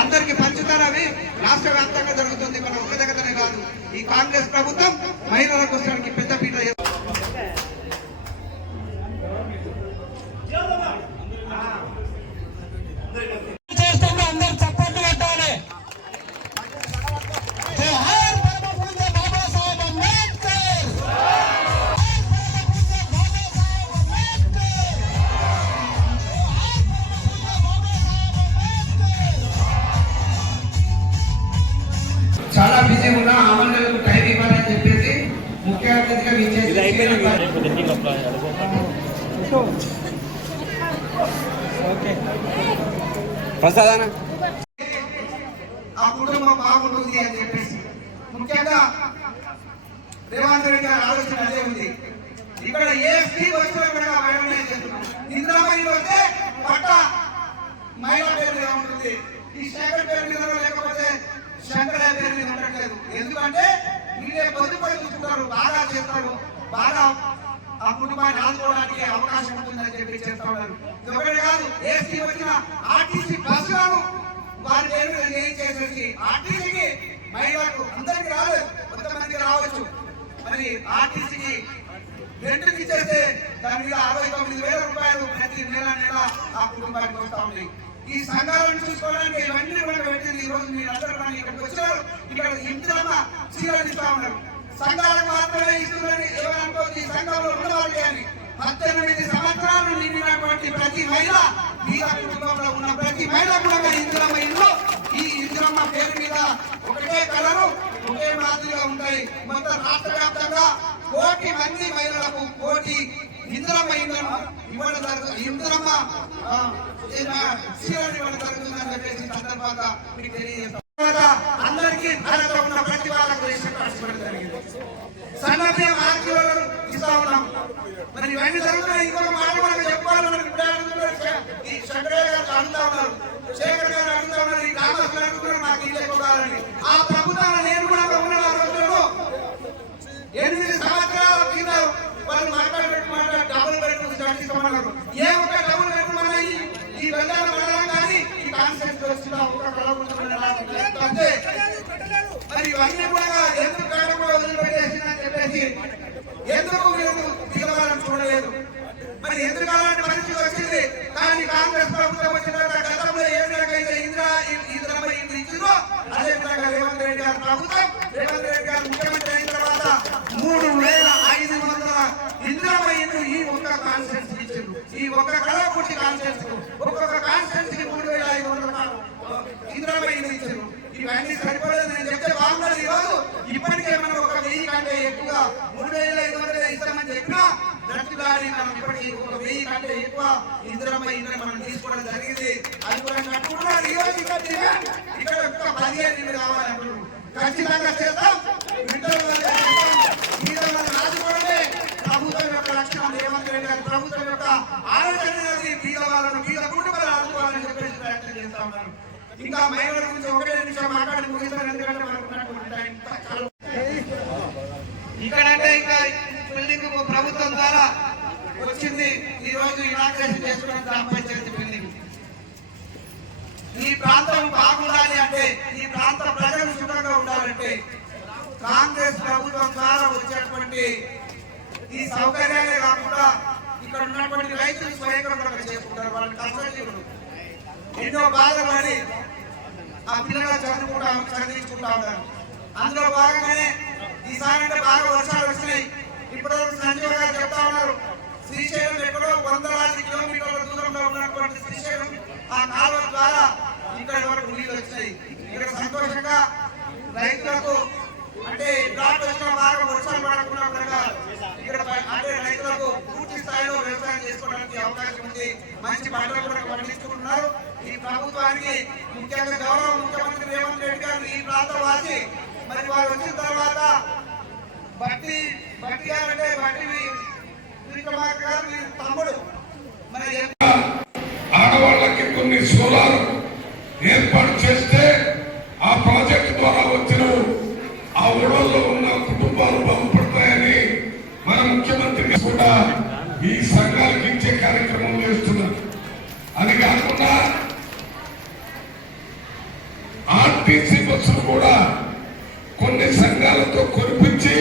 అందరికి పంచుతారని రాష్ట్ర వ్యాప్తంగా జరుగుతుంది. మన ఒక్క దగ్గరనే కాదు. ఈ కాంగ్రెస్ ప్రభుత్వం మహిళల కోసానికి పెద్దపీట చాలా బిజీ ఉన్నా ఆమెలకు టైం ఇవ్వాలని చెప్పేసి ముఖ్య అతిథిగా ఆ కుటుంబం బాగుంటుంది అని చెప్పేసి ముఖ్యంగా రేవంత్ రెడ్డి గారి ఆలోచన అదే ఉంది. ఇక్కడ ఏ స్కీమ్ వచ్చినా కూడా మహిళనే చేస్తున్నాం. ఇంద్రామణి వస్తే పట్ట మహిళా పేరు మీద ఉంటుంది. ఈ శేఖర్ పేరు మీద లేకపోతే శంకర పేరు మీద ఉండట్లేదు. ఎందుకంటే మీరే పొద్దుపడి చూసుకుంటారు, బాగా చేస్తారు, బాగా ఆ కుటుంబాన్ని ఆదుకోవడానికి అవకాశం ఉంటుందని చెప్పి చేస్తా ఉన్నారు. ఒకటి కాదు, ఏ స్కీమ్ వచ్చినా ఆర్టీసీ బస్సులను వారి పేరు మీద చేసేసి ఆర్టీసీకి మహిళలకు అందరికీ రాలేదు, కొంతమందికి రావచ్చు. మరి ఆర్టీసీకి రెండుకి ఇచ్చేస్తే దాని మీద 69,000 రూపాయలు ప్రతి నెల ఆ కుటుంబానికి వస్తా ఉంది. ఈ సంఘాలను చూసుకోవడానికి ఇవన్నీ కూడా పెట్టింది. ఈ రోజు మీరు అందరూ ఇక్కడికి వచ్చారు. ఇక్కడ ఇంద్రమ్మ చీరలు ఇస్తా ఉన్నారు. సంఘాలకు మాత్రమే ఇస్తుందని ఏమనుకోవచ్చు. ఈ సంఘంలో ఉన్నవాళ్ళే అని 18 సంవత్సరాలు నిండినటువంటి ప్రతి మహిళ, మీద కుటుంబంలో ఉన్న ప్రతి మహిళ కూడా ఇంద్రమ్మ ఇల్లు, ఈ ఇంద్రమ్మ పేరు మీద ఒకటే కలరు, ఒకే మాదిరిగా ఉంటాయి. మొత్తం రాష్ట్ర వ్యాప్తంగా 1 కోటి మంది మహిళలకు 1 కోటి ఇంద్రమ్మ ఇళ్లను ఇవ్వడం జరుగుతుంది. ఇంద్రమ్మ చీరలు ఇవ్వడం జరుగుతుందని చెప్పేసి సందర్భంగా మీకు తెలియజేస్తాం. అందరికీ అర్హత ఉన్న ప్రతి వాళ్ళకు రిజిస్టర్ జరిగింది. సన్నబియ్యం 6 కిలోలు ఇస్తా ఉన్నాం. మరి ఇవన్నీ జరుగుతున్నాయి. ఇంకొక మాట మనకు చెప్పుకోవాలని ఈ శంకరయ్య గారు అడుగుతా ఉన్నారు, శేఖర్ గారు అడుగుతా ఉన్నారు, ఈ గ్రామస్తులు అడుగుతున్నారు మాకు ఇల్లు ఎక్కువ కావాలని. ఆ ప్రభుత్వాన్ని నేను కూడా ఉన్న రోజుల్లో 8 సంవత్సరాల కింద వాళ్ళు మాట్లాడి డబుల్ బెడ్రూమ్ కట్టిస్తామన్నారు. ఏ ఒక్క డబుల్ బెడ్రూమ్ అన్న ఈ వెళ్ళాల మండలం కానీ ఈ కాన్సెప్ట్ వచ్చిన ఒక అంతే. మరి ఇవన్నీ కూడా ఎందుకు కూడా వదిలిపెట్టేసిందని చెప్పేసి ఎందుకు మీరు దిగవాలని చూడలేదు. మరి ఎందుకు అలాంటి పరిస్థితి వచ్చింది? కానీ కాంగ్రెస్ ప్రభుత్వం వచ్చిన తర్వాత గతంలో ఏ విధంగా ఇంద్రమ్మ ఇల్లు ఇచ్చిందో అదే విధంగా రేవంత్ రెడ్డి గారి ప్రభుత్వం, రేవంత్ రెడ్డి గారు ముఖ్యమంత్రి అయిన తర్వాత 3,500 ఇంద్రమ్మ ఇల్లు ఈ ఒక్క కాన్స్టిట్యూన్సీ ఇచ్చిండ్రు. ఈ ఒక్క కళాకుర్తి కాన్స్టిట్యూన్సీ ఒక్కొక్క కాన్స్టిట్యూన్సీకి 3,500 ఇంద్రమ్మ ఇల్లు ఇచ్చిండ్రు. ఇవన్నీ సరిపోలేదు. నేను చెప్తే బాగుండదు. ఈరోజు ఇప్పటికే మనం 1,000 కంటే ఎక్కువ 3,500 ఇస్తామని చెప్పినా దట్టుగాని మనం ఇప్పటికీ 1,000 కంటే ఎక్కువ ఇంద్రమ్మ ఇల్లు మనం తీసుకోవడం జరిగింది. అది కూడా కట్టుకుంటున్నారు. ఈ రోజు ఇక్కడ ఒక్క 15 ఇల్లు కావాలంటున్నారు. ఖచ్చితంగా చేస్తాం. రాజుకోవడమే ప్రభుత్వం యొక్క లక్ష్యం. రేవంత్ రెడ్డి గారి ప్రభుత్వం యొక్క ఆలోచన బీద వాళ్ళను, బీద కుటుంబాలను ఆదుకోవాలని చెప్పేసి ప్రయత్నం చేస్తా ఉన్నారు. ఇంకా మహిళల గురించి ఒకటే నిమిషం మాట్లాడి ముగిస్తాను. ఎందుకంటే ఇక్కడంటే ఇంకా బిల్డింగ్ ప్రభుత్వం ద్వారా వచ్చింది. ఈ రోజు ఇనాగ్రేషన్ చేసుకోవడం గ్రామ పంచాయతీ బిల్డింగ్. ఈ ప్రాంతం బాగుండాలి అంటే, ఈ ప్రాంత ప్రజలు సుఖంగా ఉండాలంటే కాంగ్రెస్ ప్రభుత్వం ద్వారా వచ్చేటువంటి ఈ సౌకర్యాలే కాకుండా ఇక్కడ ఉన్నటువంటి రైతులు స్వయంగా చేసుకుంటారు. వాళ్ళని కష్టజీవులు ఎన్నో బాధపడి ఆ పిల్లలు చదివించుకుంటా ఉన్నారు. అందులో భాగంగానే ఈసారి అంటే బాగా వర్షాలు వచ్చినాయి. ఇప్పుడు సంజయ్ గారు చెప్తా ఉన్నారు, శ్రీశైలం ఎక్కడో 100 కిలోమీటర్ల దూరంలో ఉన్నటువంటి శ్రీశైలం ఆ కాలువ ద్వారా ఇక్కడ వరకు నీళ్ళు వచ్చినాయి. ఇక్కడ సంతోషంగా రైతులకు అంటే డ్రాట్ వచ్చిన బాగా వర్షాలు పడకుండా ఇక్కడ అంటే రైతులకు పూర్తి స్థాయిలో వ్యవసాయం చేసుకోవడానికి అవకాశం ఉంది. మంచి పంటలు కూడా పండించుకుంటున్నారు. ఈ ప్రభుత్వానికి ముఖ్యంగా గౌరవ ముఖ్యమంత్రి రేవంత్ రెడ్డి గారు ఈ ప్రాంత వాసి. మరి వారు వచ్చిన తర్వాత బట్టి గారు అంటే తమ్ముడు మరి ఆడవాళ్ళకి కొన్ని సోలార్ ఏర్పాటు చేస్తే ఆ ప్రాజెక్టు ద్వారా వచ్చిన ఆ ఊళ్ళలో ఉన్న కుటుంబాలు బాగుపడతాయని మన ముఖ్యమంత్రి కూడా ఈ సంఘాలకు ఇచ్చే కార్యక్రమం చేస్తున్నారు. అది కాకుండా ఆర్టీసీ బస్సులు కూడా కొన్ని సంఘాలతో కొనిపించి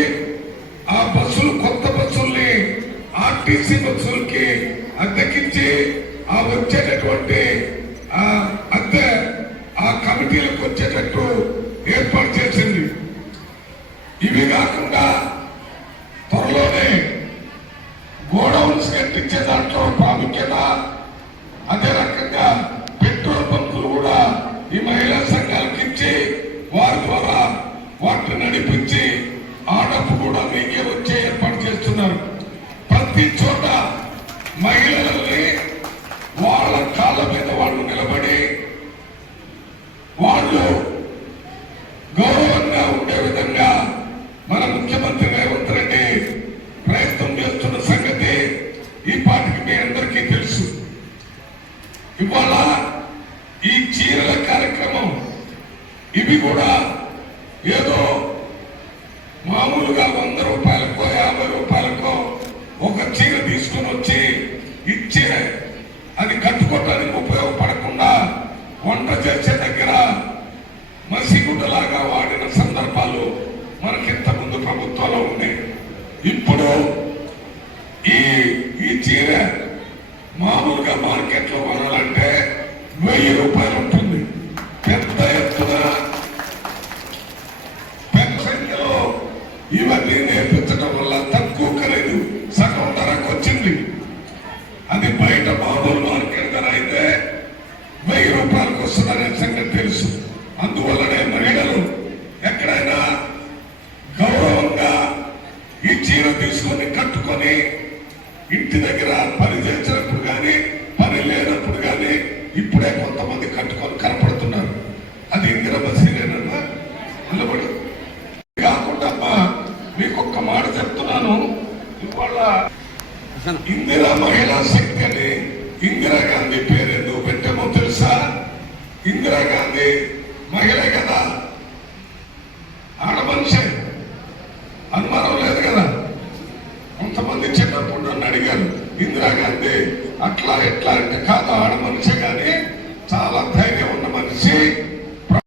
ఆ బస్సులు కొత్త బస్సుల్ని ఆర్టీసీ బస్సులకి అద్దెకించి ఆ వచ్చేటటువంటి అద్దె ఆ కమిటీలకు వచ్చేటట్టు ఏర్పాటు చేసింది. ఇవి కాకుండా త్వరలోనే గోడౌన్స్ కట్టించే దాంట్లో ప్రాముఖ్యత, అదే రకంగా పెట్రోల్ బంకులు కూడా ఈ మహిళా సంఘాలకు ఇచ్చి వారి ద్వారా వాటిని నడిపించి ఆ డబ్బు కూడా మీకే వచ్చే ఏర్పాటు చేస్తున్నారు. ప్రతి చోట మహిళలని వాళ్ళ కాళ్ళ మీద వాళ్ళు నిలబడి వాళ్ళు గౌరవంగా ఉండే విధంగా మన ముఖ్యమంత్రి రేవంత్ రెడ్డి ప్రయత్నం చేస్తున్న సంగతి ఈ పార్టీకి మీ అందరికీ తెలుసు. ఇవాళ ఈ చీరల కార్యక్రమం ఇవి కూడా ఏదో మామూలుగా 100 రూపాయలకో 50 రూపాయలకో ఒక చీర తీసుకుని వచ్చి ఇచ్చే అది కట్టుకోవడానికి ఉపయోగపడకుండా వంట చేసే దగ్గర మసిగుడ్డలాగా వాడిన సందర్భాలు మనకింత ముందు ప్రభుత్వంలో ఉన్నాయి. ఇప్పుడు ఈ చీర మామూలుగా మార్కెట్లో కొనాలంటే 1000 రూపాయలు ఉంటుంది. పెద్ద ఎత్తున పెద్ద సంఖ్యలో ఇవన్నీ నేర్పించడం వల్ల తక్కువ ఖరీదు సగం ధరకు వచ్చింది. అది బయట మామూలు మార్కెట్ ధర అయితే 1000 రూపాయలకు వస్తుందనే సంగతి తెలుసు. అందువల్లనే మహిళలు ఎక్కడైనా గౌరవంగా ఈ చీర తీసుకొని కట్టుకొని ఇంటి దగ్గర పని చేసినప్పుడు కానీ పని లేనప్పుడు కానీ ఇప్పుడే కొంతమంది కట్టుకొని కనపడుతున్నారు. అది ఇందిరమ్మ సీరేనన్నా నిలబడి కాకుండా మీకు ఒక్క మాట చెప్తున్నాను. ఇవాళ ఇందిరా మహిళా శక్తి అని ఇందిరాగాంధీ పేరు ఎందుకు పెట్టామో తెలుసా? ఇందిరాగాంధీ మహిళ